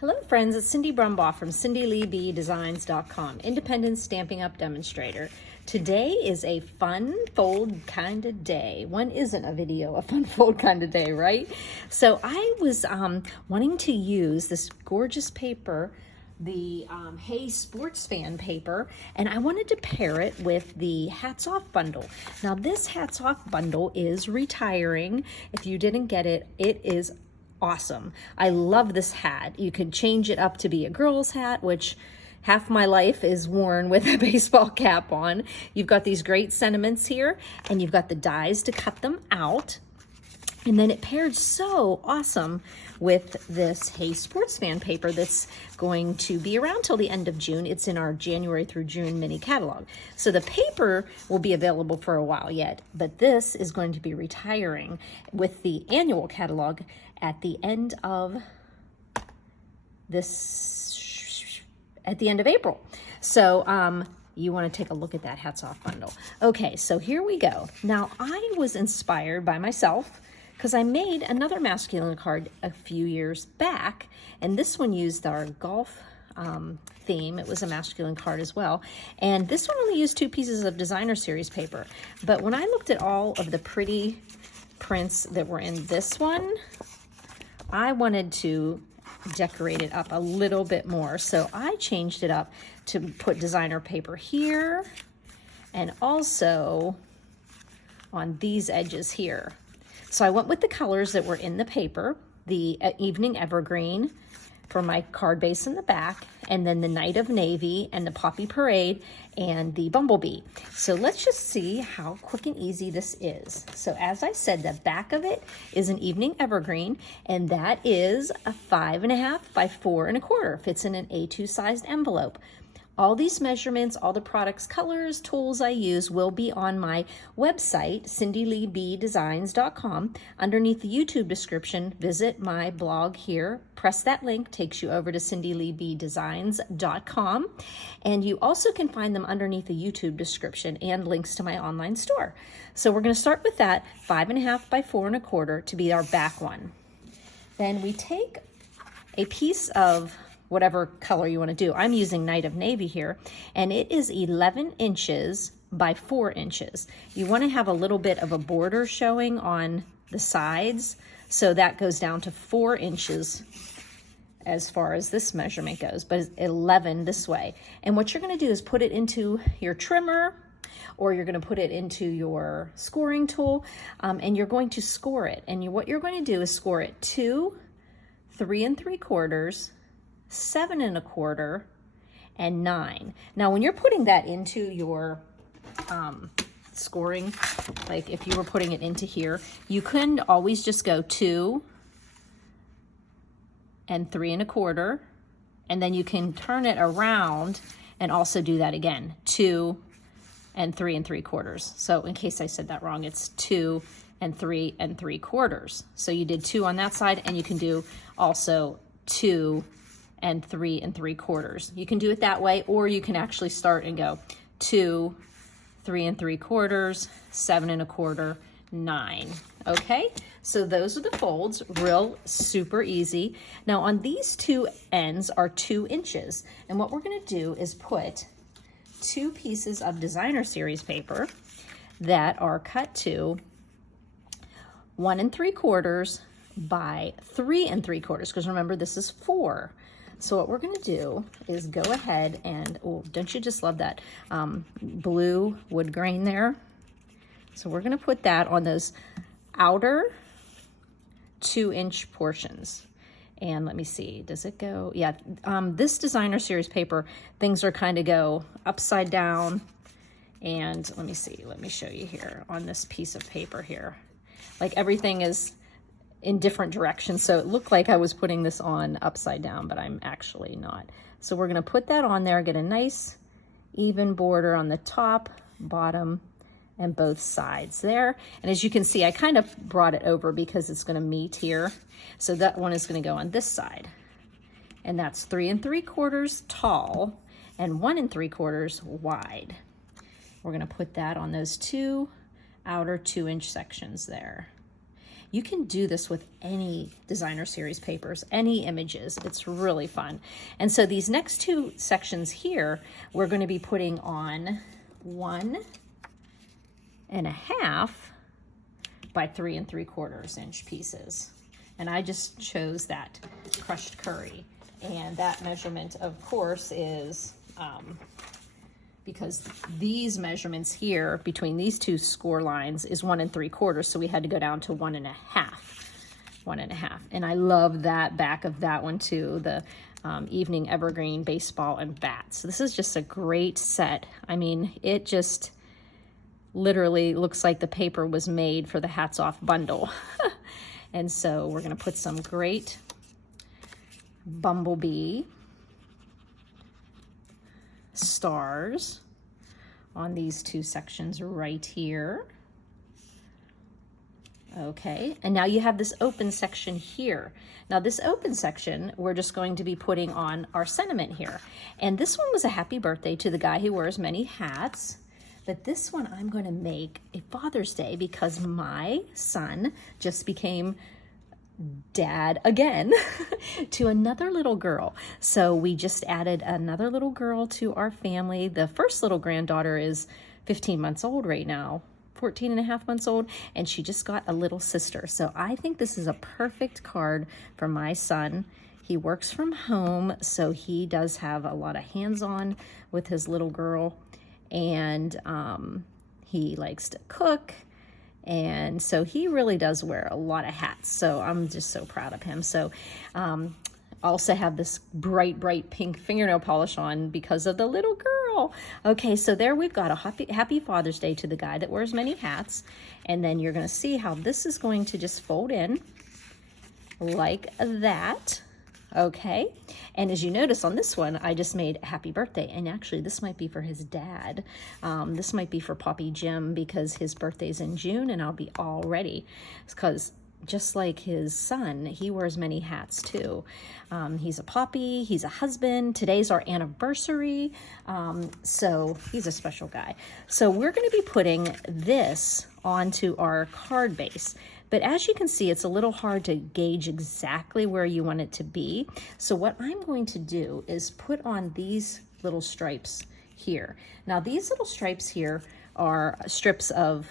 Hello friends, it's Cindy Brumbaugh from CindyLeeBDesigns.com, independent Stampin' Up demonstrator. Today is a fun fold kind of day. When isn't a video a fun fold kind of day, right? So I was wanting to use this gorgeous paper, the Hey Sports Fan paper, and I wanted to pair it with the Hats Off bundle. Now this Hats Off bundle is retiring. If you didn't get it, it is awesome. I love this hat. You could change it up to be a girl's hat, which half my life is worn with a baseball cap on. You've got these great sentiments here, and you've got the dies to cut them out. And then it paired so awesome with this Hey Sports Fan paper that's going to be around till the end of June. It's in our January through June mini catalog. So the paper will be available for a while yet, but this is going to be retiring with the annual catalog at the end of April. So you want to take a look at that Hats Off bundle. Okay, so here we go. Now I was inspired by myself because I made another masculine card a few years back, and this one used our golf theme. It was a masculine card as well. And this one only used 2 pieces of designer series paper. But when I looked at all of the pretty prints that were in this one, I wanted to decorate it up a little bit more. So I changed it up to put designer paper here and also on these edges here. So I went with the colors that were in the paper, the Evening Evergreen for my card base in the back, and then the Night of Navy and the Poppy Parade and the Bumblebee. So let's just see how quick and easy this is. So as I said, the back of it is an Evening Evergreen, and that is a 5.5 by 4 1/4. Fits in an A2 sized envelope. All these measurements, all the products, colors, tools I use will be on my website, CindyLeeBDesigns.com. Underneath the YouTube description, visit my blog here. Press that link, takes you over to CindyLeeBDesigns.com. And you also can find them underneath the YouTube description and links to my online store. So we're going to start with that 5.5 by 4 1/4 to be our back one. Then we take a piece of whatever color you want to do. I'm using Night of Navy here, and it is 11 inches by 4 inches. You want to have a little bit of a border showing on the sides, so that goes down to 4 inches as far as this measurement goes, but it's 11 this way. And what you're going to do is put it into your trimmer, or you're going to put it into your scoring tool, and you're going to score it. And what you're going to do is score it 2, 3 3/4, 7 1/4, and 9. Now, when you're putting that into your scoring, like if you were putting it into here, you couldn't always just go 2 and 3 1/4, and then you can turn it around and also do that again, 2 and 3 3/4. So in case I said that wrong, it's 2 and 3 3/4. So you did 2 on that side, and you can do also 2 and 3 3/4. You can do it that way, or you can actually start and go 2, 3 3/4, 7 1/4, 9. Okay, so those are the folds, real super easy. Now on these 2 ends are 2 inches, and what we're going to do is put 2 pieces of designer series paper that are cut to 1 3/4 by 3 3/4, because remember this is 4. So what we're going to do is go ahead and, oh, don't you just love that blue wood grain there? So we're going to put that on those outer 2-inch portions. And let me see, does it go? Yeah, this designer series paper, things are kind of go upside down. And let me see, let me show you here on this piece of paper here. Like everything is in different directions, so it looked like I was putting this on upside down, but I'm actually not. So we're going to put that on there, get a nice even border on the top, bottom, and both sides there. And as you can see, I kind of brought it over because it's going to meet here. So that one is going to go on this side, and that's 3 3/4 tall and 1 3/4 wide. We're going to put that on those 2 outer 2-inch sections there. You can do this with any designer series papers, any images. It's really fun. And so these next two sections here, we're going to be putting on 1.5 by 3 3/4 inch pieces. And I just chose that crushed curry. And that measurement, of course, is because these measurements here between these two score lines is 1 3/4, so we had to go down to 1.5. And I love that back of that one too, the evening evergreen baseball and bats. So this is just a great set. I mean, it just literally looks like the paper was made for the hats off bundle. And so we're going to put some great bumblebee stars on these two sections right here. Okay, and now you have this open section here. Now this open section, we're just going to be putting on our sentiment here. And this one was a happy birthday to the guy who wears many hats. But this one I'm going to make a Father's Day because my son just became dad again to another little girl. So we just added another little girl to our family. The first little granddaughter is 15 months old right now, 14 and a half months old, and she just got a little sister. So I think this is a perfect card for my son. He works from home, so he does have a lot of hands-on with his little girl, and he likes to cook. And so he really does wear a lot of hats. So I'm just so proud of him. So I also have this bright pink fingernail polish on because of the little girl. Okay, so there we've got a happy Father's Day to the guy that wears many hats. And then you're going to see how this is going to just fold in like that. Okay, and as you notice on this one, I just made happy birthday, and actually this might be for his dad. This might be for Poppy Jim because his birthday's in June, and I'll be all ready because just like his son, he wears many hats too. He's a Poppy, he's a husband. Today's our anniversary, so he's a special guy. So we're going to be putting this onto our card base. But as you can see, it's a little hard to gauge exactly where you want it to be. So what I'm going to do is put on these little stripes here. Now these little stripes here are strips of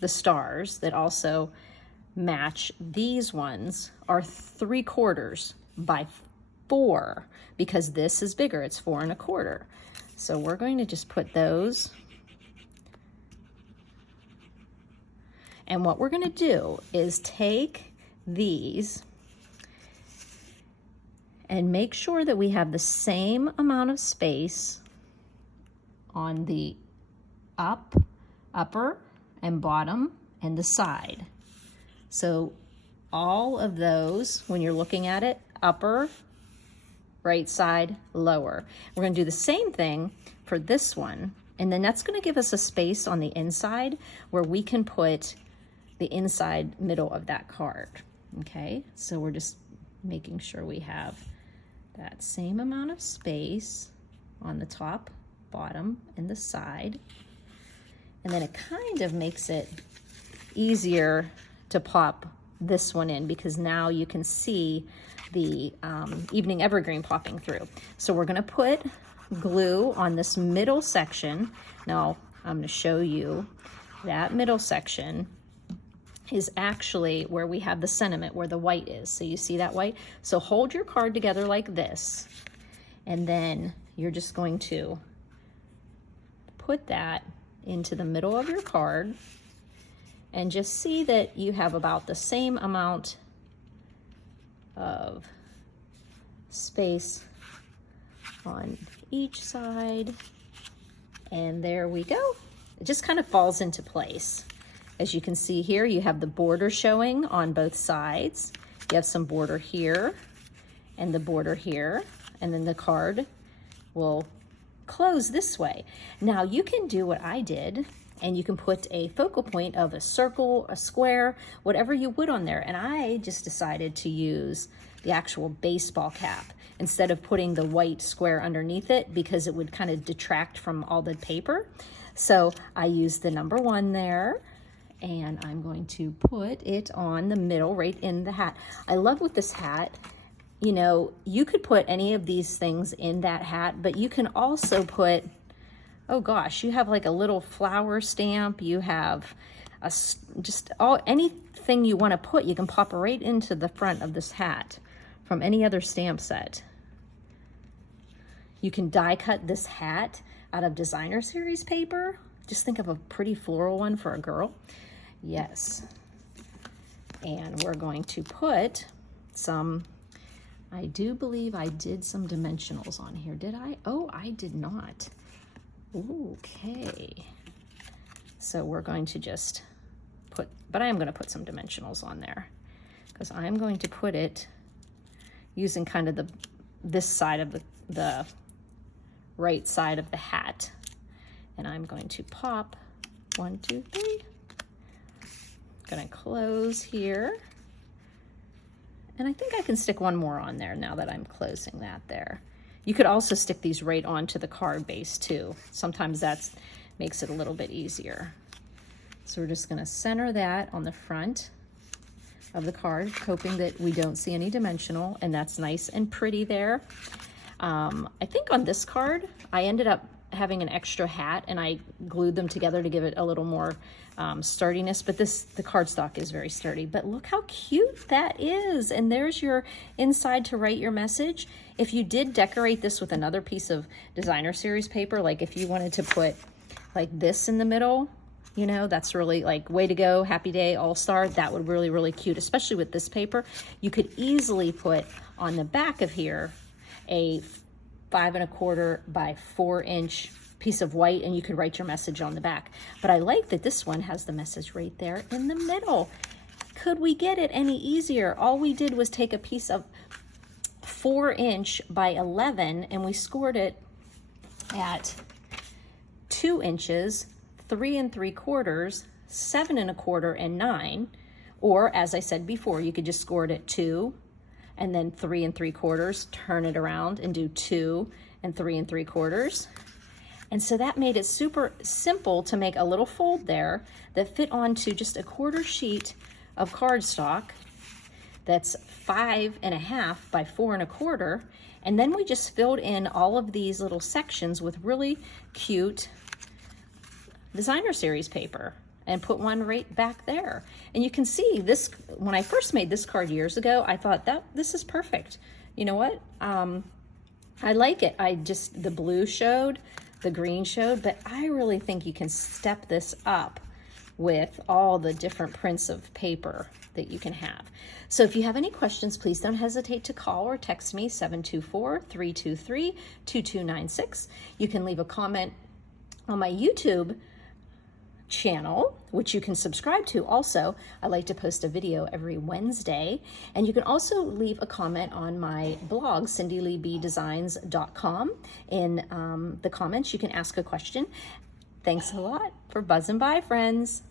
the stars that also match. These ones are 3/4 by 4 because this is bigger, it's 4 1/4. So we're going to just put those. And what we're going to do is take these and make sure that we have the same amount of space on the upper and bottom and the side. So all of those, when you're looking at it, upper, right side, lower. We're going to do the same thing for this one. And then that's going to give us a space on the inside where we can put the inside middle of that card. Okay, so we're just making sure we have that same amount of space on the top, bottom, and the side. And then it kind of makes it easier to pop this one in because now you can see the evening evergreen popping through. So we're going to put glue on this middle section. Now I'm going to show you that middle section is actually where we have the sentiment, where the white is. So you see that white? So hold your card together like this, and then you're just going to put that into the middle of your card and just see that you have about the same amount of space on each side. And there we go. It just kind of falls into place. As you can see here, you have the border showing on both sides. You have some border here and the border here, and then the card will close this way. Now you can do what I did, and you can put a focal point of a circle, a square, whatever you would on there. And I just decided to use the actual baseball cap instead of putting the white square underneath it because it would kind of detract from all the paper. So I used the number 1 there. And I'm going to put it on the middle, right in the hat. I love with this hat, you know, you could put any of these things in that hat, but you can also put, oh gosh, you have like a little flower stamp, you have anything you want to put, you can pop right into the front of this hat from any other stamp set. You can die cut this hat out of designer series paper. Just think of a pretty floral one for a girl. Yes. And we're going to put some, I do believe I did some dimensionals on here. Did I? Oh, I did not. Okay. So we're going to just put, but I am going to put some dimensionals on there because I'm going to put it using kind of this side of the right side of the hat. And I'm going to pop 1, 2, 3. Gonna close here. And I think I can stick one more on there now that I'm closing that there. You could also stick these right onto the card base too. Sometimes that makes it a little bit easier. So we're just gonna center that on the front of the card, hoping that we don't see any dimensional, and that's nice and pretty there. I think on this card, I ended up having an extra hat and I glued them together to give it a little more sturdiness, but the cardstock is very sturdy. But look how cute that is. And there's your inside to write your message. If you did decorate this with another piece of designer series paper, like if you wanted to put like this in the middle, you know, that's really like way to go, happy day, all-star, that would really, really cute, especially with this paper. You could easily put on the back of here a 5 1/4 by 4 inch piece of white, and you could write your message on the back. But I like that this one has the message right there in the middle. Could we get it any easier? All we did was take a piece of 4 inch by 11 and we scored it at 2 inches, 3 3/4, 7 1/4, and 9. Or as I said before, you could just score it at 2 and then 3 3/4, turn it around and do 2 and 3 3/4. And so that made it super simple to make a little fold there that fit onto just a 1/4 sheet of cardstock that's 5 1/2 by 4 1/4. And then we just filled in all of these little sections with really cute designer series paper and put one right back there. And you can see this, when I first made this card years ago, I thought that this is perfect. You know what? I like it. The blue showed, the green showed, but I really think you can step this up with all the different prints of paper that you can have. So if you have any questions, please don't hesitate to call or text me 724-323-2296. You can leave a comment on my YouTube channel, which you can subscribe to also. I like to post a video every Wednesday. And you can also leave a comment on my blog, cindyleebdesigns.com. In the comments, you can ask a question. Thanks a lot for buzzing by, friends.